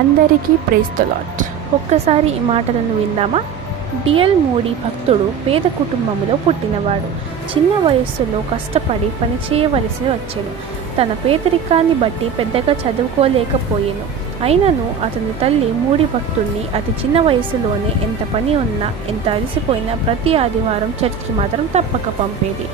అందరికీ praise the lord. ఒక్కసారి ఈ మాటలను విందామా? డిఎల్ మూడీ భక్తుడు పేద కుటుంబంలో పుట్టినవాడు. చిన్న వయస్సులో కష్టపడి పని చేయవలసి వచ్చెను. తన పేదరికాన్ని బట్టి పెద్దగా చదువుకోలేకపోయెను. అయినను అతని తల్లి మూడీ భక్తుడిని అతి చిన్న వయసులోనే ఎంత పని ఉన్నా, ఎంత అలసిపోయినా ప్రతి ఆదివారం చర్చికి మాత్రం తప్పక పంపేది.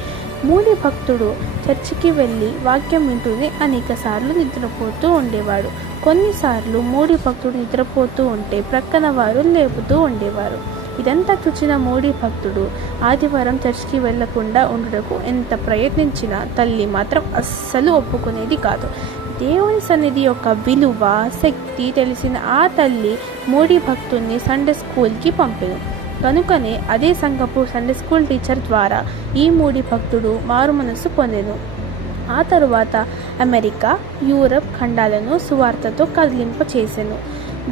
మూడీ భక్తుడు చర్చికి వెళ్ళి వాక్యం వింటూనే అనేక సార్లు నిద్రపోతూ ఉండేవాడు. కొన్నిసార్లు మూడీ భక్తుడు నిద్రపోతూ ఉంటే ప్రక్కన వారు లేపుతూ ఉండేవారు. ఇదంతా చూసిన మూడీ భక్తుడు ఆదివారం చర్చికి వెళ్లకుండా ఉండుటకు ఎంత ప్రయత్నించినా తల్లి మాత్రం అస్సలు ఒప్పుకునేది కాదు. దేవుని సన్నిధి యొక్క విలువ, శక్తి తెలిసిన ఆ తల్లి మూడీ భక్తుడిని సండే స్కూల్కి పంపెను. కనుకనే అదే సంఘపు సండే స్కూల్ టీచర్ ద్వారా ఈ మూడీ భక్తుడు మారు మనస్సు పొందెను. ఆ తరువాత అమెరికా, యూరప్ ఖండాలను సువార్తతో కదిలింప చేసెను.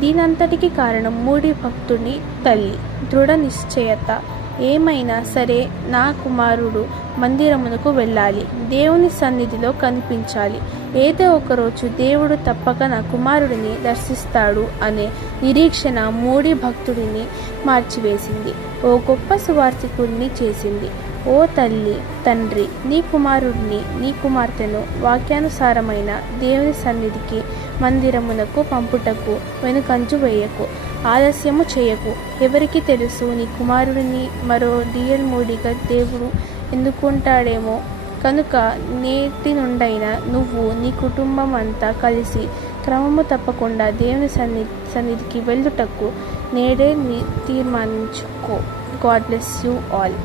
దీనంతటికి కారణం మూడీ భక్తుని తల్లి దృఢ నిశ్చయత. ఏమైనా సరే నా కుమారుడు మందిరమునకు వెళ్ళాలి, దేవుని సన్నిధిలో కనిపించాలి, ఏదో ఒకరోజు దేవుడు తప్పక నా కుమారుడిని దర్శిస్తాడు అనే నిరీక్షణ మూడీ భక్తుడిని మార్చివేసింది, ఓ గొప్ప సువార్థికుడిని చేసింది. ఓ తల్లి, తండ్రి, నీ కుమారుడిని, నీ కుమార్తెను వాక్యానుసారమైన దేవుని సన్నిధికి, మందిరమునకు పంపుటకు వెనుకంజు వేయకు, ఆలస్యము చేయకు. ఎవరికి తెలుసు, నీ కుమారుడిని మరో డిఎల్ మూడీగా దేవుడు ఎన్నుకుంటాడేమో. కనుక నేటి నుండైనా నువ్వు, నీ కుటుంబం అంతా కలిసి క్రమము తప్పకుండా దేవుని సన్నిధికి వెళ్ళుటకు నేడే తీర్మానించుకో. God bless you all.